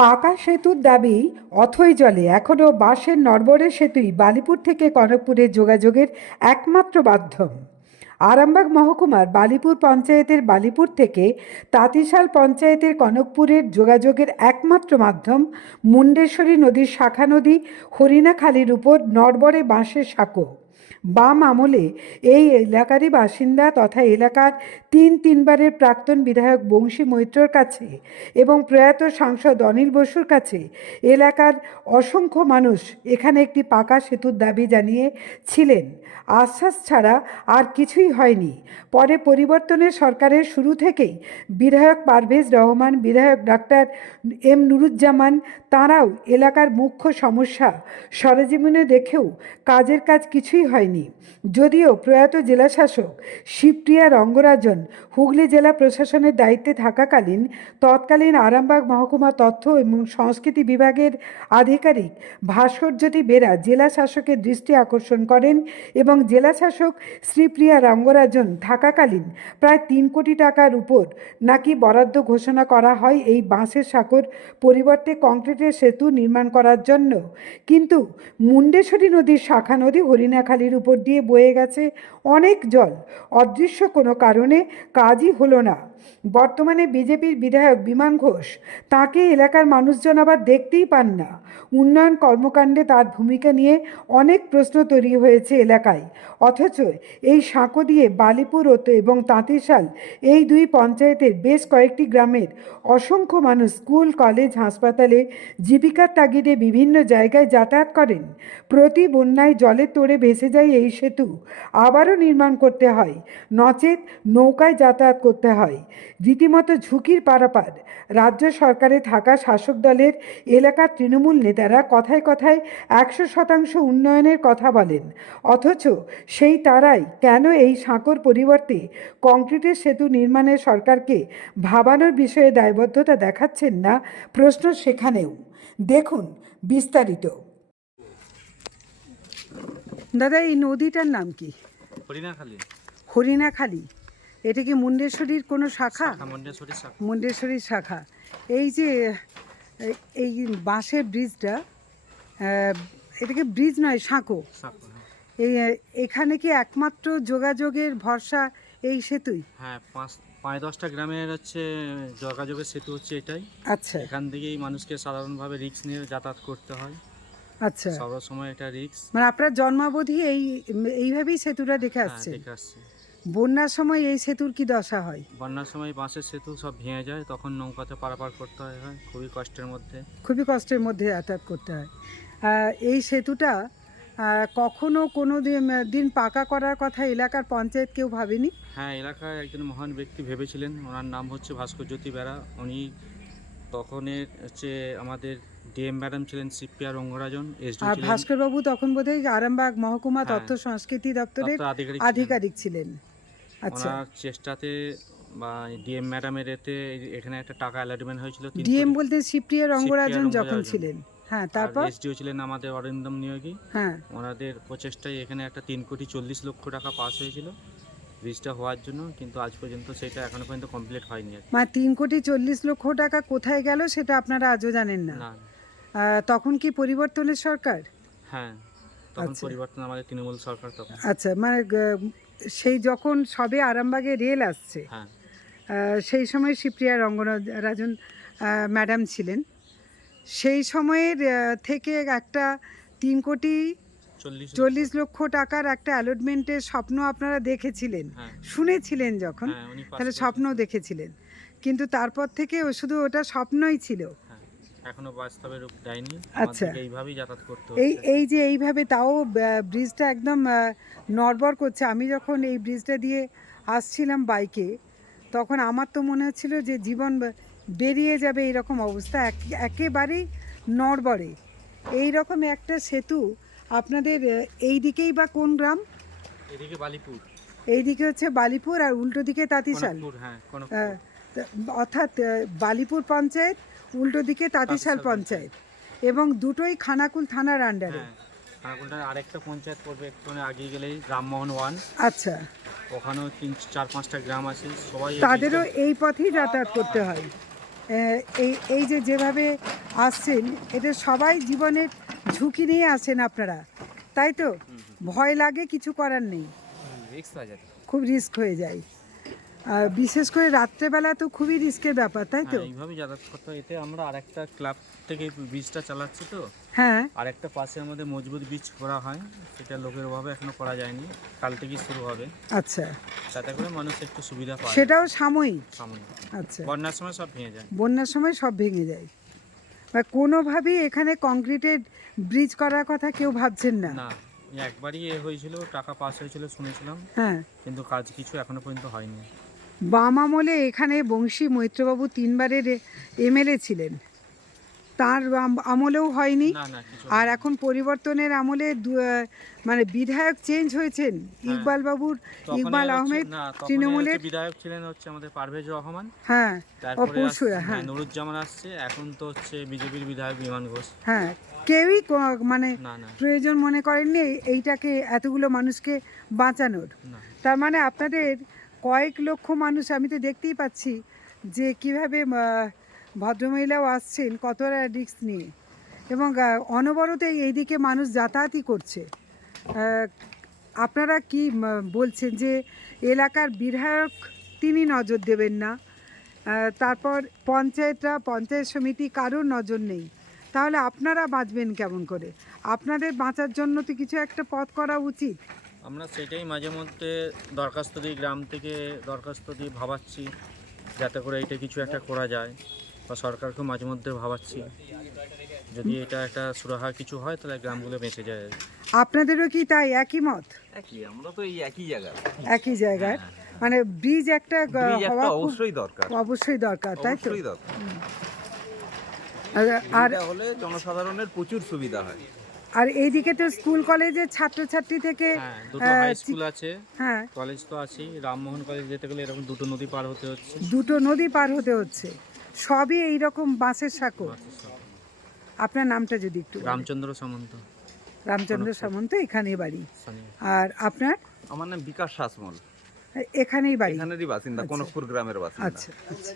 পাকা সেতুর দাবি অথই জলে। এখনও বাঁশের নড়বড়ে সেতুই বালিপুর থেকে কনকপুরের যোগাযোগের একমাত্র মাধ্যম। আরামবাগ মহকুমার বালিপুর পঞ্চায়েতের বালিপুর থেকে তাঁতিশাল পঞ্চায়েতের কনকপুরের যোগাযোগের একমাত্র মাধ্যম মুন্ডেশ্বরী নদীর শাখা নদী, হরিণাখালির উপর নড়বড়ে বাঁশের সাঁকো। বাম আমলে এই এলাকারই বাসিন্দা তথা এলাকার তিন তিনবারের প্রাক্তন বিধায়ক বংশী মৈত্রর কাছে এবং প্রয়াত সাংসদ অনিল বসুর কাছে এলাকার অসংখ্য মানুষ এখানে একটি পাকা সেতুর দাবি জানিয়ে ছিলেন আশ্বাস ছাড়া আর কিছুই হয়নি। পরে পরিবর্তনের সরকারের শুরু থেকেই বিধায়ক পারভেজ রহমান, বিধায়ক ডাক্তার এম নুরুজ্জামান তাঁরাও এলাকার মুখ্য সমস্যা সরেজমিনে দেখেও কাজের কাজ কিছুই হয়নি। যদিও প্রয়াত জেলাশাসক শিবপ্রিয়া রঙ্গরাজন হুগলি জেলা প্রশাসনের দায়িত্বে থাকাকালীন তৎকালীন আরামবাগ মহকুমা তথ্য এবং সংস্কৃতি বিভাগের আধিকারিক ভাস্কর্যটি বেরা জেলা শাসকের দৃষ্টি আকর্ষণ করেন এবং জেলা শাসক শ্রীপ্রিয়া রঙ্গরাজন থাকাকালীন প্রায় তিন কোটি টাকার উপর নাকি বরাদ্দ ঘোষণা করা হয় এই বাঁশের সাঁকোর পরিবর্তে কংক্রিটের সেতু নির্মাণ করার জন্য। কিন্তু মুন্ডেশ্বরী নদীর শাখা নদী হরিণাখালির উপর দিয়ে বয়ে গেছে। অনেক জল। অদৃশ্য কোনো কারণে কাজই হলো না। বর্তমানে বিজেপির বিধায়ক বিমান ঘোষ তাকে এলাকার মানুষজন আবার দেখতেই পান না। উন্নয়ন কর্মকাণ্ডে তার ভূমিকা নিয়ে অনেক প্রশ্ন তৈরি হয়েছে এলাকায়। অথচ এই সাঁকো দিয়ে বালিপুর এবং তাঁতিশাল এই দুই পঞ্চায়েতের বেশ কয়েকটি গ্রামের অসংখ্য মানুষ স্কুল, কলেজ, হাসপাতালে জীবিকার তাগিদে বিভিন্ন জায়গায় যাতায়াত করেন। প্রতি বন্যায় জলের তোড়ে ভেসে যায় এই সেতু। আবারও নির্মাণ করতে হয়। নচেত নৌকায় যাতায়াত করতে হয়। রীতিমতো ঝুঁকির পারাপার। রাজ্য সরকারে থাকা শাসক দলের এলাকার তৃণমূল নেতারা কথায় কথায় একশো শতাংশ উন্নয়নের কথা বলেন। অথচ সেই তারাই কেন এই সাঁকোর পরিবর্তে কংক্রিটের সেতু নির্মাণের সরকারকে ভাবানোর বিষয়ে দায়বদ্ধতা দেখাচ্ছেন না প্রশ্ন সেখানেও। দেখুন বিস্তারিত। দাদা, এই নদীটার নাম কি? হরিণাখালী হরিণাখালী এটা কি মুন্ডেশ্বরীর কোনো শাখা? মন্ডেশ্বরী শাখা। মুন্ডেশ্বরীর শাখা। এই যে এই- বাঁশের ব্রিজটা এটাকে ব্রিজ নয় সাঁকো? হ্যাঁ। এই এখানে কি একমাত্র যোগাযোগের ভরসা এই সেতুই? হ্যাঁ পাঁচ পাঁচ দশটা গ্রামের হচ্ছে যোগাযোগের সেতু হচ্ছে এটাই। আচ্ছা। এখান থেকেই মানুষকে সাধারণভাবে রিক্স নিয়ে যাতায়াত করতে হয়। আচ্ছা। সব সময় এটা রিক্স মানে আপনার জন্মাবধি এই এইভাবেই সেতুটা দেখে হ্যাঁ আসছে দেখে আসছে। বন্যার সময় এই সেতুর কি দশা হয়? বন্যার সময় বাঁশের সেতু সব ভেঙে যায় তখন নৌকাতে পারাপার করতে হয় খুবই কষ্টের মধ্যে। খুবই কষ্টের মধ্যে যাতায়াত করতে হয়। এই সেতুটা কখনো কোনো দিন পাকা করার কথা এলাকার পঞ্চায়েত কেউ ভাবেনি? হ্যাঁ এলাকায় একজন মহান ব্যক্তি ভেবেছিলেন ওনার নাম হচ্ছে ভাস্কর জ্যোতি বেরা উনি তখনের হচ্ছে আমাদের ডিএম ম্যাডাম ছিলেন সিপিআর রঙ্গরাজন এসডি আর ভাস্করবাবু তখন বোধহয় আরামবাগ মহকুমা হ্যাঁ। তথ্য সংস্কৃতি দপ্তরের দপ্তর আধিকারিক ছিলেন। আচ্ছা। চেষ্টাতে বা ডিএম ম্যাডামের এতে এখানে একটা টাকা অ্যালটমেন্ট হয়েছিল ডিএম বলতে শিবপ্রিয়া রঙ্গরাজন যখন ছিলেন। হ্যাঁ তারপর? এসডিও ছিলেন আমাদের অরিন্দম নিয়োগী। হ্যাঁ। ওনাদের প্রচেষ্টায় এখানে একটা তিন কোটি চল্লিশ লক্ষ টাকা পাস হয়েছিল ব্রিজটা হওয়ার জন্য কিন্তু আজ পর্যন্ত সেটা এখনও পর্যন্ত কমপ্লিট হয়নি মানে তিন কোটি চল্লিশ লক্ষ টাকা কোথায় গেল সেটা আপনারা আজও জানেন না। তখন কি পরিবর্তনের সরকার? হ্যাঁ তখন আচ্ছা। পরিবর্তন আমাদের তৃণমূল সরকার তখন। আচ্ছা মানে সেই যখন সবে আরামবাগে রেল আসছে হ্যাঁ। সেই সময় শিবপ্রিয়া রঙ্গরাজন ম্যাডাম ছিলেন। সেই সময়ের থেকে একটা তিন কোটি চল্লিশ লক্ষ। টাকার একটা অ্যালটমেন্টের স্বপ্ন আপনারা দেখেছিলেন হ্যাঁ। শুনেছিলেন যখন হ্যাঁ তাহলে স্বপ্ন দেখেছিলেন। কিন্তু তারপর থেকে ও শুধু ওটা স্বপ্নই ছিল এখনও বাস্তবে রূপ দেয়নি। আচ্ছা। এইভাবেই যাতায়াত করতে এই এই যে এইভাবে তাও ব্রিজটা একদম নড়বড় করছে। আমি যখন এই ব্রিজটা দিয়ে আসছিলাম বাইকে তখন আমার তো মনে হচ্ছিল যে জীবন বেরিয়ে যাবে এইরকম অবস্থা। এক- একেবারেই নড়বড়ে। এই রকম একটা সেতু আপনাদের এই দিকেই বা কোন গ্রাম? এদিকে বালিপুর। এই দিকে হচ্ছে বালিপুর আর উল্টো দিকে তাঁতিশাল। হ্যাঁ অর্থাৎ বালিপুর পঞ্চায়েত উল্টো দিকে তাঁতিশাল পঞ্চায়েত। এবং দুটোই খানাকুল থানার আন্ডারে হ্যাঁ খানাকুলটার আরেকটা পঞ্চায়েত পড়বে একটুখানি আগিয়ে গেলেই রামমোহন ওয়ান। আচ্ছা। ওখানেও তিন চার পাঁচটা গ্রাম আছে সবাই তাদেরও এই পথেই যাতায়াত করতে হয়। এই এই যে যেভাবে আসছেন এটা সবাই জীবনের ঝুঁকি নিয়ে আসেন আপনারা। তাই তো? ভয় লাগে কিছু করার নেই। খুব রিস্ক হয়ে যায়। বিশেষ করে রাত্রেবেলা তো খুবই রিস্কের ব্যাপার তাই তো? হ্যাঁ এইভাবেই যাতায়াত করতে। এতে আমরা আরেকটা ক্লাব থেকে বীজটা চালাচ্ছি তো। হ্যাঁ। আর একটা পাশে আমাদের মজবুত বীজ করা হয় সেটা লোকের অভাবে এখনও করা যায়নি। কাল থেকেই শুরু হবে। আচ্ছা। তাতে করে মানুষ একটু সুবিধা পায়। সেটাও সাময়িক? সাময়িক। আচ্ছা। বন্যার সময় সব ভেঙে যায়। বন্যার সময় সব ভেঙে যায়। বা কোনোভাবেই এখানে কংক্রিটের ব্রিজ করার কথা কেউ ভাবছেন না? না একবারই এ হয়েছিল টাকা পাস হয়েছিল শুনেছিলাম। হ্যাঁ। কিন্তু কাজ কিছু এখনও পর্যন্ত হয়নি। বাম আমলে এখানে বংশী মৈত্রবাবু তিনবারের এমএলএ ছিলেন। তার আমলেও হয়নি। আর এখন পরিবর্তনের আমলে মানে বিধায়ক চেঞ্জ হয়েছেন। ইকবাল বাবুর ইকবাল আহমেদ তৃণমূলের বিধায়ক ছিলেন হচ্ছে আমাদের পারভেজ রহমান। হ্যাঁ তারপরে হ্যাঁ। নুরুজ্জামান আসছে। এখন তো হচ্ছে বিজেপির বিধায়ক বিমান ঘোষ। হ্যাঁ কেউই মানে প্রয়োজন মনে করেননি এইটাকে এতগুলো মানুষকে বাঁচানোর। তার মানে আপনাদের কয়েক লক্ষ মানুষ, আমি তো দেখতেই পাচ্ছি যে কীভাবে ভদ্রমহিলাও আসছেন, কতটা রিক্স নিয়ে। এবং অনবরত এইদিকে মানুষ যাতায়াতই করছে। আপনারা কি বলছেন যে এলাকার বিধায়ক তিনি নজর দেবেন না? তারপর পঞ্চায়েতরা, পঞ্চায়েত সমিতি কারোর নজর নেই। তাহলে আপনারা বাঁচবেন কেমন করে? আপনাদের বাঁচার জন্য তো কিছু একটা পথ করা উচিত। আমরা সেটাই মাঝে মধ্যে দরখাস্ত দিই গ্রাম থেকে দরখাস্ত দিয়ে ভাবাচ্ছি যাতে করে এটা কিছু একটা করা যায় বা সরকারকেও মাঝে মধ্যে ভাবাচ্ছি। যদি এটা একটা সুরাহা কিছু হয় তাহলে গ্রামগুলো বেঁচে যায়। আপনাদেরও কি তাই একই মত? একই আমরা তো এই একই জায়গায় একই জায়গায় মানে ব্রিজ একটা হওয়া অবশ্যই দরকার। অবশ্যই দরকার তাই তো? অবশ্যই দরকার। আর হলে জনসাধারণের প্রচুর সুবিধা হয়। আর এইদিকে তো স্কুল কলেজের ছাত্রছাত্রী থেকে হ্যাঁ দুটো হাই স্কুল আছে। হ্যাঁ। কলেজ তো আছেই। রামমোহন কলেজ যেতে গেলে এরকম দুটো নদী পার হতে হচ্ছে। দুটো নদী পার হতে হচ্ছে। সবই এই রকম বাসের সাঁকো। আপনার নামটা যদি একটু রামচন্দ্র সামন্ত। রামচন্দ্র সামন্ত এখানেই বাড়ি। আর আপনার? আমার নাম বিকাশ শাসমল। এখানেই বাড়ি। এখানেরই বাসিন্দা কনকপুর গ্রামের বাসিন্দা। আচ্ছা আচ্ছা।